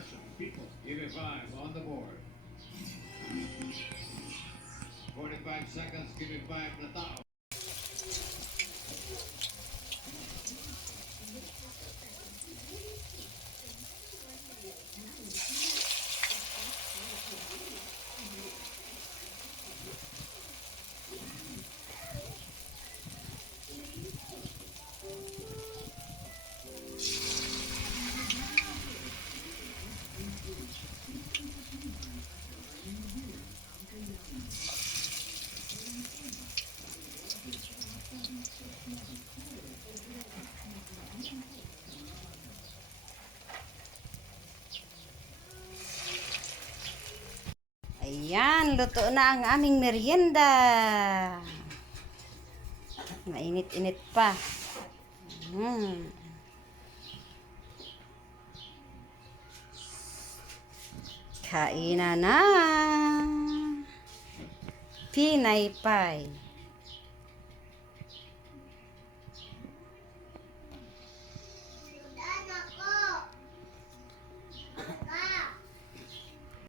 Give people, 5, on the board. 45 seconds, Give me 5, Natal. Ayan, luto na ang aming merienda. Mainit-init pa. Hmm. Kainan na. Pinay pie.